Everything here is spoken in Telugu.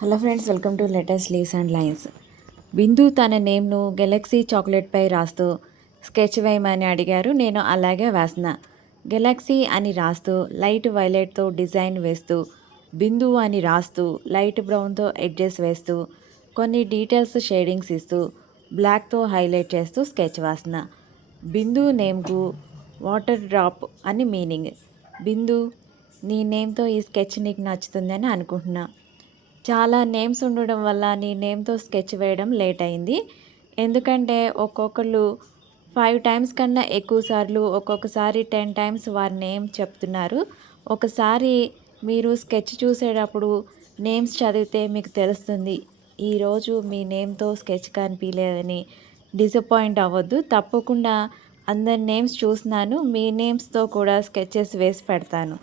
Hello friends, welcome to letters leaves and lines. Bindu తన నేమ్ను గెలాక్సీ చాక్లెట్పై రాస్తూ స్కెచ్ వేయమని అడిగారు. నేను అలాగే వేసిన. గెలాక్సీ అని రాస్తూ లైట్ వైలెట్తో డిజైన్ వేస్తూ, బిందు అని రాస్తూ లైట్ బ్రౌన్తో ఎడ్జెస్ వేస్తూ, కొన్ని డీటెయిల్స్ షేడింగ్స్ ఇస్తూ బ్లాక్తో హైలైట్ చేస్తూ స్కెచ్ వేసిన. బిందు నేమ్కు వాటర్ డ్రాప్ అని మీనింగ్. బిందు, నీ నేమ్తో ఈ స్కెచ్ నీకు నచ్చుతుందని అనుకుంటున్నా. చాలా నేమ్స్ ఉండడం వల్ల నీ నేమ్తో స్కెచ్ వేయడం లేట్ అయింది. ఎందుకంటే ఒక్కొక్కళ్ళు 5 టైమ్స్ కన్నా ఎక్కువ సార్లు, ఒక్కొక్కసారి 10 టైమ్స్ వారి నేమ్ చెప్తున్నారు. ఒకసారి మీరు స్కెచ్ చూసేటప్పుడు నేమ్స్ చదివితే మీకు తెలుస్తుంది. ఈరోజు మీ నేమ్తో స్కెచ్ కనిపించలేదని డిసప్పాయింట్ అవ్వద్దు. తప్పకుండా అందరి నేమ్స్ చూస్తున్నాను. మీ నేమ్స్తో కూడా స్కెచెస్ వేసి పెడతాను.